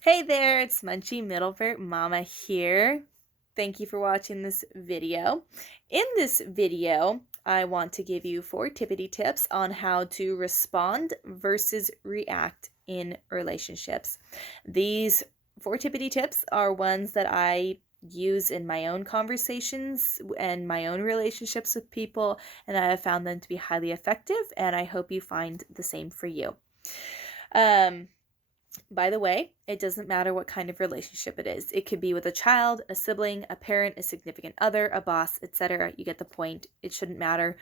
Hey there, it's Munchy Middleburt Mama here. Thank you for watching this video. In this video, I want to give you 4 tippity tips on how to respond versus react in relationships. These 4 tippity tips are ones that I use in my own conversations and my own relationships with people, and I have found them to be highly effective, and I hope you find the same for you. By the way, it doesn't matter what kind of relationship it is. It could be with a child, a sibling, a parent, a significant other, a boss, etc. You get the point. It shouldn't matter.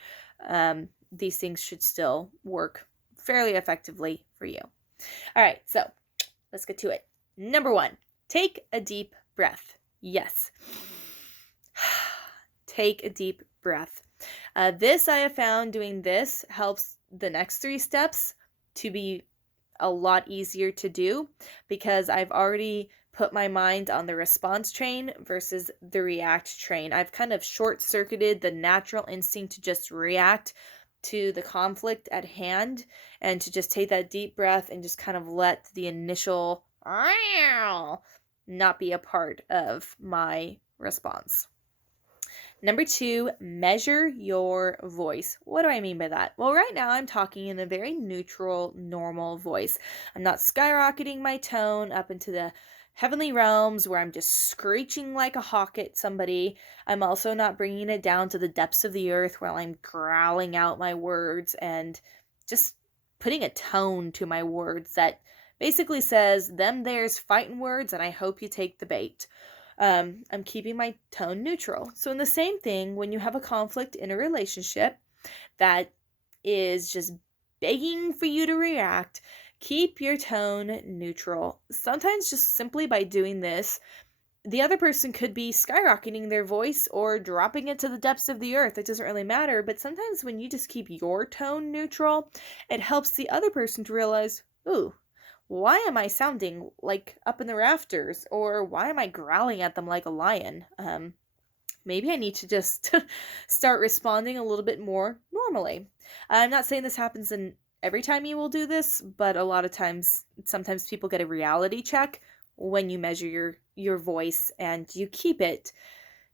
These things should still work fairly effectively for you. All right, so let's get to it. Number 1, take a deep breath. Yes. Take a deep breath. This I have found doing this helps the next 3 steps to be a lot easier to do because I've already put my mind on the response train versus the react train. I've kind of short-circuited the natural instinct to just react to the conflict at hand and to just take that deep breath and just kind of let the initial not be a part of my response. Number 2, measure your voice. What do I mean by that? Well, right now I'm talking in a very neutral, normal voice. I'm not skyrocketing my tone up into the heavenly realms where I'm just screeching like a hawk at somebody. I'm also not bringing it down to the depths of the earth while I'm growling out my words and just putting a tone to my words that basically says, them there's fighting words and I hope you take the bait. I'm keeping my tone neutral. So in the same thing, when you have a conflict in a relationship that is just begging for you to react, keep your tone neutral. Sometimes just simply by doing this, the other person could be skyrocketing their voice or dropping it to the depths of the earth. It doesn't really matter. But sometimes when you just keep your tone neutral, it helps the other person to realize, ooh, why am I sounding like up in the rafters? Or why am I growling at them like a lion? Maybe I need to just start responding a little bit more normally. I'm not saying this happens in every time you will do this, but a lot of times, sometimes people get a reality check when you measure your voice and you keep it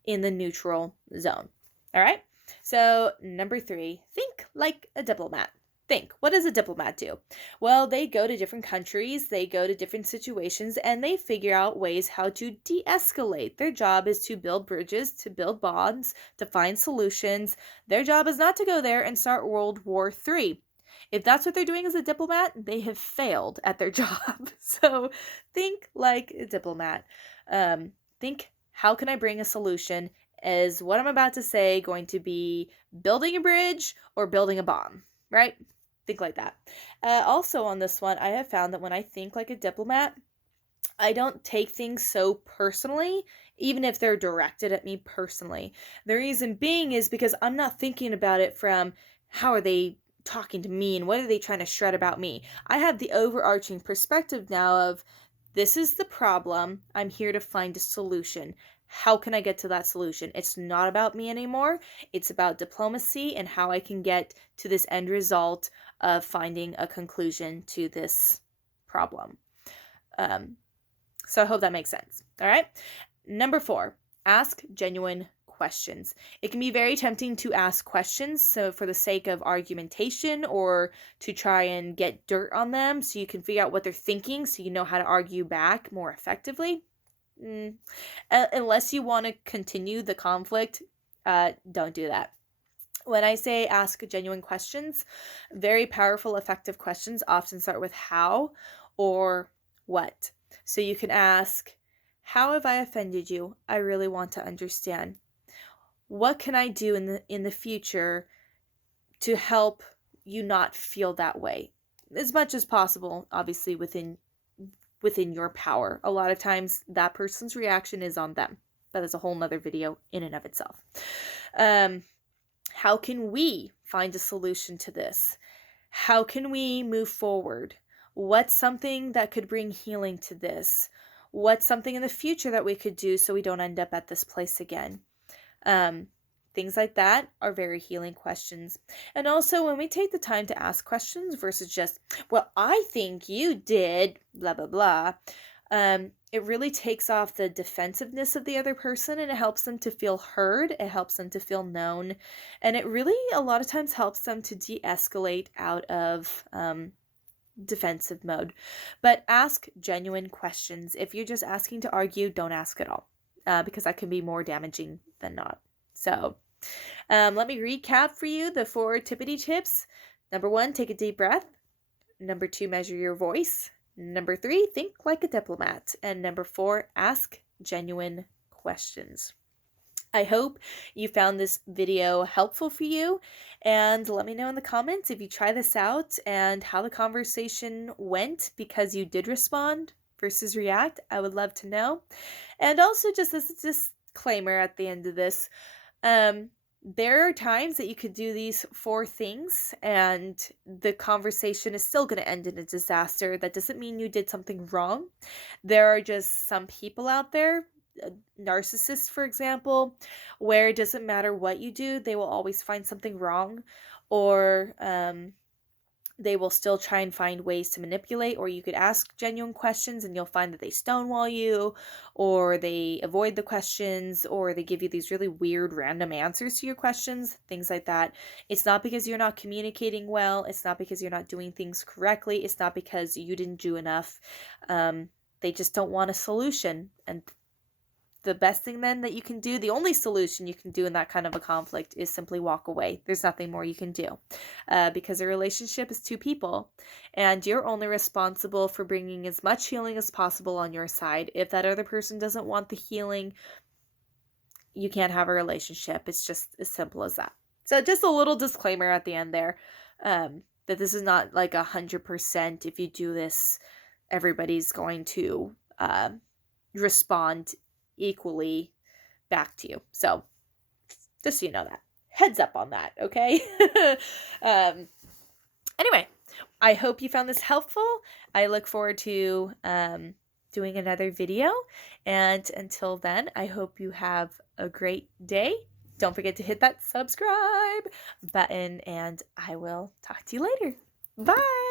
in the neutral zone. All right? So, number 3, think like a diplomat. Think, what does a diplomat do? Well, they go to different countries, they go to different situations, and they figure out ways how to de-escalate. Their job is to build bridges, to build bonds, to find solutions. Their job is not to go there and start World War III. If that's what they're doing as a diplomat, they have failed at their job. So think like a diplomat. Think, how can I bring a solution? Is what I'm about to say going to be building a bridge or building a bomb, right? Think like that. Also on this one, I have found that when I think like a diplomat, I don't take things so personally, even if they're directed at me personally. The reason being is because I'm not thinking about it from how are they talking to me and what are they trying to shred about me. I have the overarching perspective now of this is the problem. I'm here to find a solution. How can I get to that solution? It's not about me anymore. It's about diplomacy and how I can get to this end result of finding a conclusion to this problem. So I hope that makes sense. All right. Number 4, ask genuine questions. It can be very tempting to ask questions, so for the sake of argumentation or to try and get dirt on them so you can figure out what they're thinking so you know how to argue back more effectively. Unless you want to continue the conflict, don't do that. When I say ask genuine questions, very powerful, effective questions often start with how or what. So you can ask, how have I offended you? I really want to understand. What can I do in the future to help you not feel that way? As much as possible, obviously within your power. A lot of times that person's reaction is on them. That is a whole nother video in and of itself. How can we find a solution to this? How can we move forward? What's something that could bring healing to this? What's something in the future that we could do so we don't end up at this place again? Things like that are very healing questions. And also, when we take the time to ask questions versus just, well, I think you did, blah, blah, blah, It really takes off the defensiveness of the other person, and it helps them to feel heard. It helps them to feel known. And it really, a lot of times, helps them to de escalate out of defensive mode. But ask genuine questions. If you're just asking to argue, don't ask at all, because that can be more damaging than not. So, let me recap for you the 4 tippity tips. Number 1, take a deep breath. Number 2, measure your voice. Number 3, think like a diplomat. And number 4, ask genuine questions. I hope you found this video helpful for you, and let me know in the comments if you try this out and how the conversation went because you did respond versus react. I would love to know. And also, just as a disclaimer at the end of this, there are times that you could do these 4 things and the conversation is still going to end in a disaster. That doesn't mean you did something wrong. There are just some people out there, narcissists, for example, where it doesn't matter what you do, they will always find something wrong, or they will still try and find ways to manipulate. Or you could ask genuine questions and you'll find that they stonewall you, or they avoid the questions, or they give you these really weird random answers to your questions, things like that. It's not because you're not communicating well. It's not because you're not doing things correctly. It's not because you didn't do enough. They just don't want a solution. And the best thing then that you can do, the only solution you can do in that kind of a conflict, is simply walk away. There's nothing more you can do, because a relationship is 2 people, and you're only responsible for bringing as much healing as possible on your side. If that other person doesn't want the healing, you can't have a relationship. It's just as simple as that. So just a little disclaimer at the end there, that this is not like 100%. If you do this, everybody's going to respond equally back to you. So just so you know that. Heads up on that, okay? Anyway, I hope you found this helpful. I look forward to doing another video. And until then, I hope you have a great day. Don't forget to hit that subscribe button, and I will talk to you later. Bye!